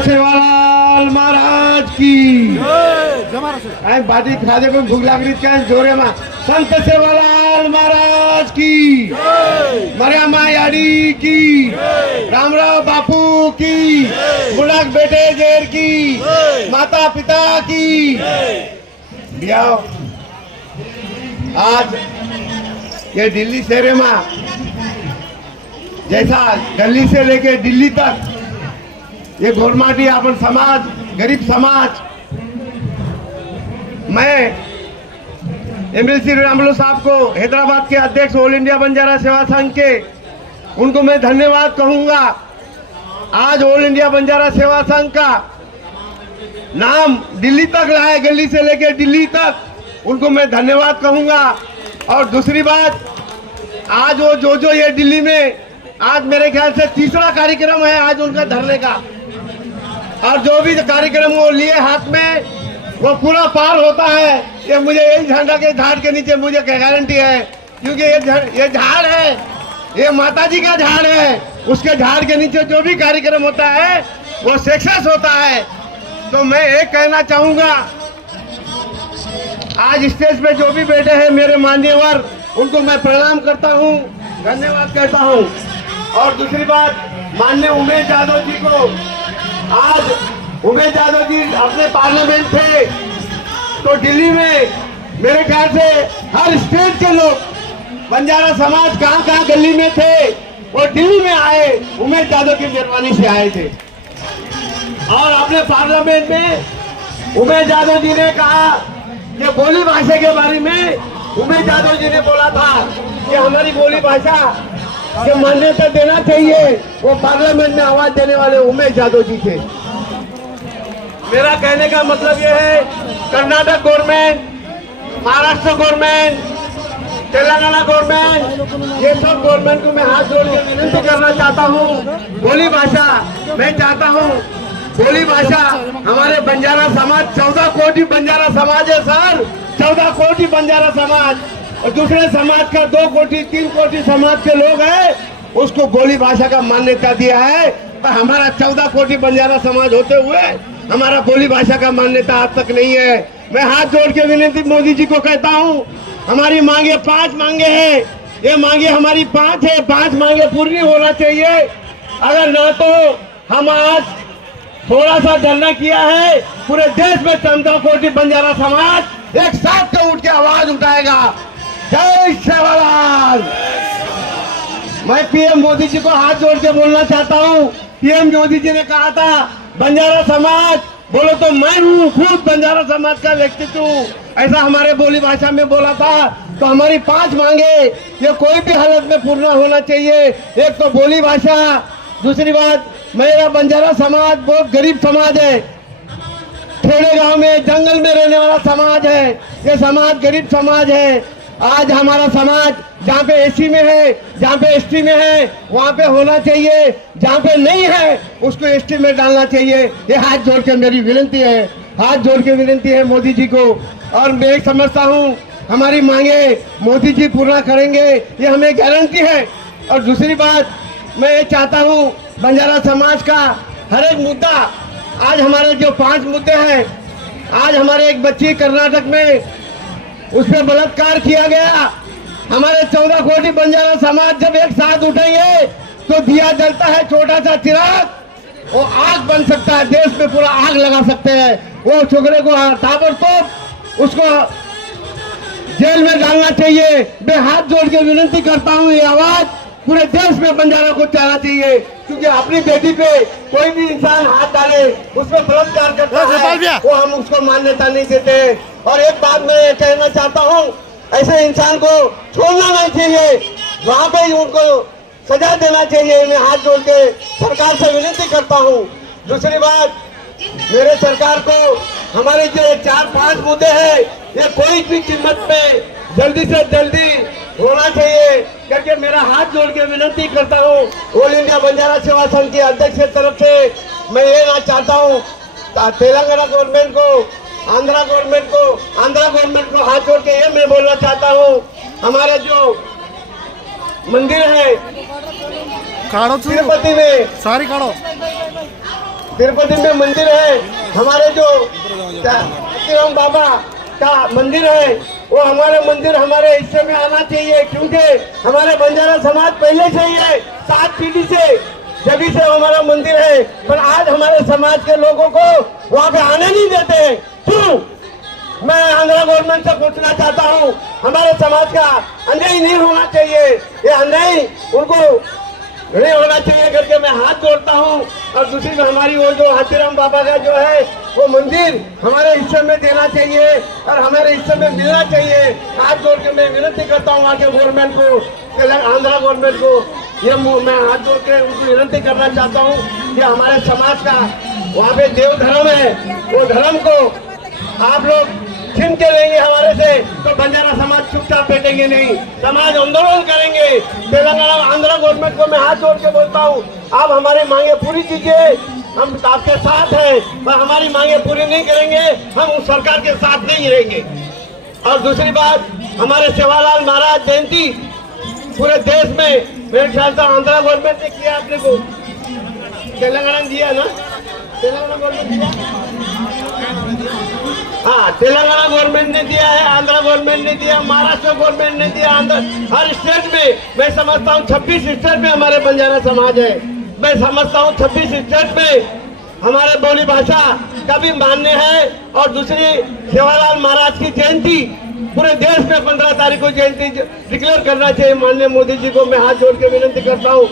सेवालाल महाराज की बाटी खादे पण भूक लागली काय जोरे मा संत सेवालाल महाराज की मर्या मायाडी की रामराव बापू की बुढ़ाक बेटे जेर की माता पिता की। आज ये दिल्ली शहर में जैसा दिल्ली से लेके दिल्ली तक ये गोरमाटी अपन समाज गरीब समाज, मैं एमएलसी रामलू साहब को हैदराबाद के अध्यक्ष ऑल इंडिया बंजारा सेवा संघ के उनको मैं धन्यवाद कहूंगा। आज ऑल इंडिया बंजारा सेवा संघ का नाम दिल्ली तक लाए, गली से लेके दिल्ली तक, उनको मैं धन्यवाद कहूंगा। और दूसरी बात, आज वो जो ये दिल्ली में आज मेरे ख्याल से तीसरा कार्यक्रम है आज उनका धरने का, और जो भी कार्यक्रम वो लिए हाथ में वो पूरा पार होता है। ये मुझे यही झंडा के झाड़ के नीचे मुझे गारंटी है, क्योंकि ये झाड़ है, ये माता जी का झाड़ है, उसके झाड़ के नीचे जो भी कार्यक्रम होता है वो सक्सेस होता है। तो मैं एक कहना चाहूंगा, आज स्टेज पे जो भी बैठे हैं मेरे मान्यवर, उनको मैं प्रणाम करता हूं, धन्यवाद करता हूं। और दूसरी बात, माननीय उमेश यादव जी को, आज उमेश यादव जी अपने पार्लियामेंट थे तो दिल्ली में मेरे ख्याल से हर स्टेट के लोग बंजारा समाज कहाँ गली में थे और दिल्ली में आए, उमेश यादव की मेहरबानी से आए थे। और अपने पार्लियामेंट में उमेश यादव जी ने कहा कि बोली भाषा के बारे में उमेश यादव जी ने बोला था कि हमारी बोली भाषा के मान्यता देना चाहिए। वो पार्लियामेंट में आवाज देने वाले उमेश यादव जी थे। मेरा कहने का मतलब ये है, Karnataka government, Maharashtra government, Telangana government, ये सब गवर्नमेंट को मैं हाथ जोड़ के विनती करना चाहता हूँ। बोली भाषा मैं चाहता हूँ, बोली भाषा हमारे बंजारा समाज 14 कोटि बंजारा समाज है सर, 14 कोटि बंजारा समाज, और दूसरे समाज का 2 कोटि 3 कोटि समाज के लोग हैं, उसको बोली भाषा का मान्यता दिया है। पर हमारा 14 कोटि बंजारा समाज होते हुए हमारा बोली भाषा का मान्यता आज तक नहीं है। मैं हाथ जोड़ के विनती मोदी जी को कहता हूँ, हमारी मांगे 5 मांगे हैं, ये मांगे हमारी 5 है, 5 मांगे पूरी होना चाहिए। अगर ना तो हम आज थोड़ा सा धरना किया है, पूरे देश में 14 कोटि बंजारा समाज एक साथ उठ के आवाज उठाएगा, जय सेवालाल। मैं पीएम मोदी जी को हाथ जोड़ के बोलना चाहता हूँ। पीएम मोदी जी ने कहा था बंजारा समाज, बोलो तो मैं हूँ, खुद बंजारा समाज का व्यक्तित्व हूँ, ऐसा हमारे बोली भाषा में बोला था। तो हमारी 5 मांगे ये कोई भी हालत में पूर्ण होना चाहिए। एक तो बोली भाषा, दूसरी बात, मेरा बंजारा समाज बहुत गरीब समाज है, खेड़े गांव में जंगल में रहने वाला समाज है, ये समाज गरीब समाज है। आज हमारा समाज जहाँ पे एसी में है, जहाँ पे एसटी में है, वहाँ पे होना चाहिए, जहाँ पे नहीं है उसको एसटी में डालना चाहिए। ये हाथ जोड़ के मेरी विनती है, हाथ जोड़ के विनती है मोदी जी को। और मैं समझता हूँ हमारी मांगे मोदी जी पूरा करेंगे, ये हमें गारंटी है। और दूसरी बात, मैं ये चाहता हूँ बंजारा समाज का हर एक मुद्दा, आज हमारे जो 5 मुद्दे हैं, आज हमारे एक बच्ची कर्नाटक में उस पर बलात्कार किया गया, हमारे 14 कोटि बंजारा समाज जब एक साथ उठेंगे तो दिया जलता है, छोटा सा चिराग, वो आग बन सकता है, देश में पूरा आग लगा सकते हैं। वो छोकरे को ताबड़तोड़ उसको जेल में डालना चाहिए। मैं हाथ जोड़ के विनती करता हूँ, ये आवाज पूरे देश में बंजारा को चाहना चाहिए, क्योंकि अपनी बेटी पे कोई भी इंसान हाथ डाले, उसमें बलात्कार करता है, वो हम उसको मान्यता नहीं देते। और एक बात मैं कहना चाहता हूँ, ऐसे इंसान को छोड़ना नहीं चाहिए, वहाँ पे ही उनको सजा देना चाहिए। मैं हाथ जोड़ के सरकार से विनती करता हूँ। दूसरी बात, मेरे सरकार को हमारे जो 4-5 मुद्दे हैं, ये कोई भी कीमत पे जल्दी से जल्दी होना चाहिए, क्योंकि मेरा हाथ जोड़ के विनती करता हूँ ऑल इंडिया बंजारा सेवा संघ के अध्यक्ष की तरफ से मैं ये ना चाहता हूँ तेलंगाना गवर्नमेंट को, आंध्रा गवर्नमेंट को हाथ जोड़ के ये मैं बोलना चाहता हूँ, हमारे जो मंदिर है तिरुपति में, सारी काढ़ो तिरुपति में मंदिर है, हमारे जो राम बाबा का मंदिर है, वो हमारे मंदिर हमारे हिस्से में आना चाहिए, क्योंकि हमारे बंजारा समाज पहले से ही है, 7 पीढ़ी से जभी से हमारा मंदिर है, पर आज हमारे समाज के लोगों को वहाँ पे आने नहीं देते हैं। क्यों? मैं आंध्र गवर्नमेंट से पूछना चाहता हूँ, हमारे समाज का अन्याय नहीं होना चाहिए, ये अन्याय उनको नहीं होना चाहिए करके मैं हाथ जोड़ता हूँ। और दूसरी में हमारी वो जो हाथीराम बाबा का जो है वो मंदिर हमारे हिस्से में देना चाहिए और हमारे हिस्से में मिलना चाहिए। हाथ जोड़ के मैं विनती करता हूँ वहाँ के गवर्नमेंट को, आंध्र गवर्नमेंट को, ये मैं हाथ जोड़ के उनको विनती करना चाहता हूँ कि हमारे समाज का वहाँ पे देव धर्म है, वो धर्म को आप लोग छीन के लेंगे हमारे से, तो बंजारा समाज चुपचाप बैठेंगे नहीं, समाज आंदोलन करेंगे। तेलंगाना आंध्र गवर्नमेंट को मैं हाथ जोड़ के बोलता हूँ, आप हमारी मांगे पूरी कीजिए, हम आपके साथ हैं, पर हमारी मांगे पूरी नहीं करेंगे, हम उस सरकार के साथ नहीं रहेंगे। और दूसरी बात, हमारे सेवालाल महाराज जयंती पूरे देश में मेरे ख्याल से आंध्र गवर्नमेंट ने किया, अपने को तेलंगाना ने दिया ना, तेलंगाना गवर्नमेंट दिया, हाँ तेलंगाना गवर्नमेंट ने दिया है, आंध्र गवर्नमेंट ने दिया, महाराष्ट्र गवर्नमेंट ने दिया, हर स्टेट में मैं समझता हूँ 26 स्टेट में हमारे बंजारा समाज है। मैं समझता हूँ 26 स्टेट में हमारे बोली भाषा का भी मान्य है। और दूसरी सेवालाल महाराज की जयंती पूरे देश में 15 तारीख को जयंती डिक्लेयर करना चाहिए। माननीय मोदी जी को मैं हाथ जोड़ के विनती करता हूँ,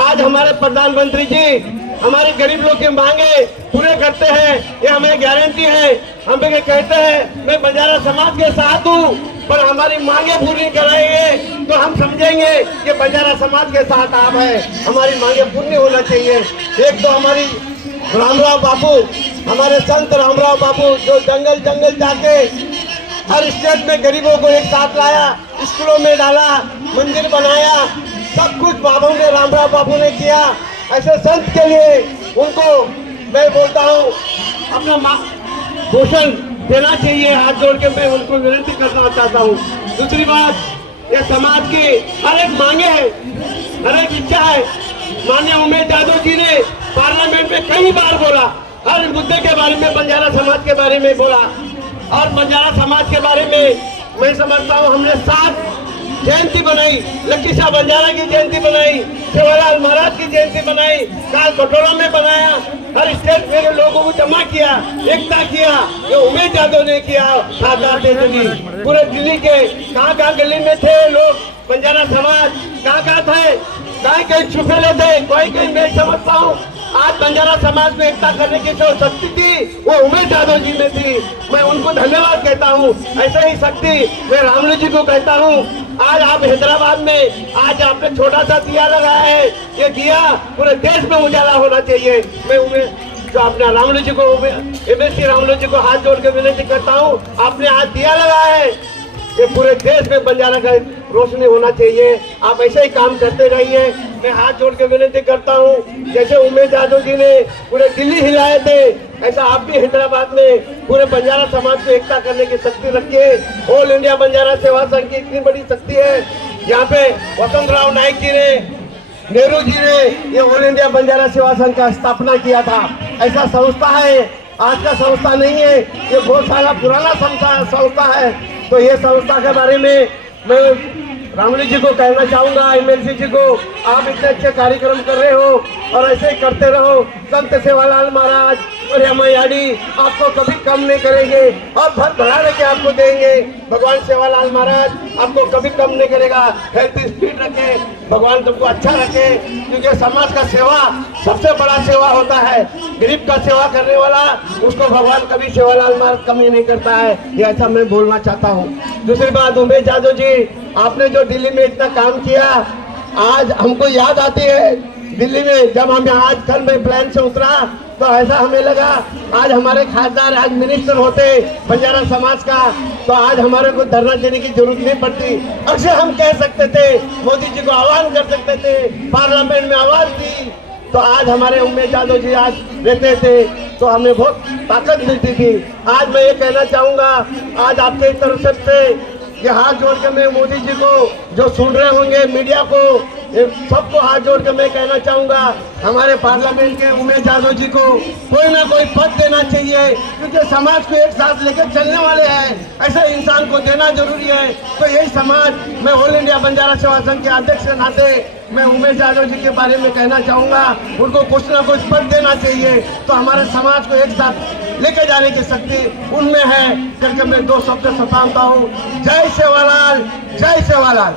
आज हमारे प्रधानमंत्री जी हमारे गरीब लोग की मांगे पूरे करते हैं, ये हमें गारंटी है। हम कहते हैं मैं बंजारा समाज के साथ हूँ, पर हमारी मांगे पूरी कराएंगे तो हम समझेंगे कि बंजारा समाज के साथ आप हैं। हमारी मांगे पूरी होना चाहिए। एक तो हमारी रामराव बापू, हमारे संत रामराव बापू जो जंगल जंगल जाके हर स्टेट में गरीबों को एक साथ लाया, स्कूलों में डाला, मंदिर बनाया, सब कुछ बाबू ने रामराव बापू ने किया। ऐसे संत के लिए उनको मैं बोलता हूँ अपना भूषण देना चाहिए। हाथ जोड़ के मैं उनको विनती करना चाहता हूँ। दूसरी बात, ये समाज की हर एक मांगे है, हर एक इच्छा है। माननीय उमेश यादव जी ने पार्लियामेंट में कई बार बोला, हर मुद्दे के बारे में, बंजारा समाज के बारे में बोला। और बंजारा समाज के बारे में मैं समझता हूँ हमने 7 जयंती बनाई, लक्की शाह बंजारा की जयंती बनाई, सेवालाल महाराज की जयंती बनाई, काल कटोरा में बनाया, हर स्टेट मेरे लोगों को जमा किया, एकता किया। ये उमेश यादव ने किया। पूरे दिल्ली के कहाँ गली में थे लोग, बंजारा समाज कहाँ थे, कहीं छुपेले थे, कोई कहीं मैं समझता हूँ आज बंजारा समाज में एकता करने की जो शक्ति थी वो उमेश यादव जी में थी। मैं उनको धन्यवाद कहता हूँ। ऐसे ही शक्ति मैं रामलू जी को कहता हूँ। आज आप हैदराबाद में आज आपने छोटा सा दिया लगाया है, ये दिया पूरे देश में उजाला होना चाहिए। मैं उमेश जो अपने रामलू जी को, एमएससी रामलू जी को हाथ जोड़ के विनती करता हूँ, आपने आज दिया लगाया है, ये पूरे देश में बंजारा का रोशनी होना चाहिए। आप ऐसे ही काम करते रहिए। मैं हाथ जोड़ के विनती करता हूँ, जैसे उमेश यादव जी ने पूरे दिल्ली हिलाए थे, ऐसा आप भी हैदराबाद में पूरे बंजारा समाज को एकता करने की शक्ति रखिए। ऑल इंडिया बंजारा सेवा संघ की इतनी बड़ी शक्ति है, यहाँ पे वसंत राव नाइक जी ने, नेहरू जी ने ये ऑल इंडिया बंजारा सेवा संघ का स्थापना किया था। ऐसा संस्था है, आज का संस्था नहीं है, ये बहुत सारा पुराना संस्था है। तो ये संस्था के बारे में मैं रामलू जी को कहना चाहूँगा, एमएलसी जी को, आप इतने अच्छे कार्यक्रम कर रहे हो और ऐसे ही करते रहो। संत सेवालाल महाराज और यमायाडी आपको कभी कम नहीं करेंगे और भर भरा के आपको देंगे। भगवान सेवालाल महाराज आपको कभी कम नहीं करेगा। हेल्थ स्पीड रखे, भगवान तुमको अच्छा रखे, क्योंकि समाज का सेवा सबसे बड़ा सेवा होता है। गरीब का सेवा करने वाला उसको भगवान कभी सेवालाल महाराज कमी नहीं करता है, ये ऐसा मैं बोलना चाहता हूँ। दूसरी बात, उमेश यादव जी आपने जो दिल्ली में इतना काम किया, आज हमको याद आती है दिल्ली में जब हम यहाँ आज कल में प्लेन से उतरा तो ऐसा हमें लगा आज हमारे खासदार आज मिनिस्टर होते बंजारा समाज का, तो आज हमारे को धरना देने की जरूरत नहीं पड़ती। अक्सर हम कह सकते थे, मोदी जी को आह्वान कर सकते थे, पार्लियामेंट में आवाज दी, तो आज हमारे उमेश यादव जी आज रहते थे तो हमें बहुत ताकत मिलती थी। आज मैं ये कहना चाहूँगा, आज आपके तरफ से ये हाथ जोड़ के मैं मोदी जी को जो सुन रहे होंगे मीडिया को, सबको हाथ जोड़ के मैं कहना चाहूंगा, हमारे पार्लियामेंट के उमेश यादव जी को कोई ना कोई पद देना चाहिए, क्योंकि समाज को एक साथ लेकर चलने वाले हैं, ऐसे इंसान को देना जरूरी है। तो यही समाज, मैं ऑल इंडिया बंजारा सेवा संघ के अध्यक्ष के नाते मैं उमेश यादव जी के बारे में कहना चाहूंगा, उनको कुछ ना कुछ पद देना चाहिए, तो हमारे समाज को एक साथ लेके जाने की शक्ति उनमें है करके मैं 2 शब्द सताता हूँ। जय सेवालाल, जय सेवालाल।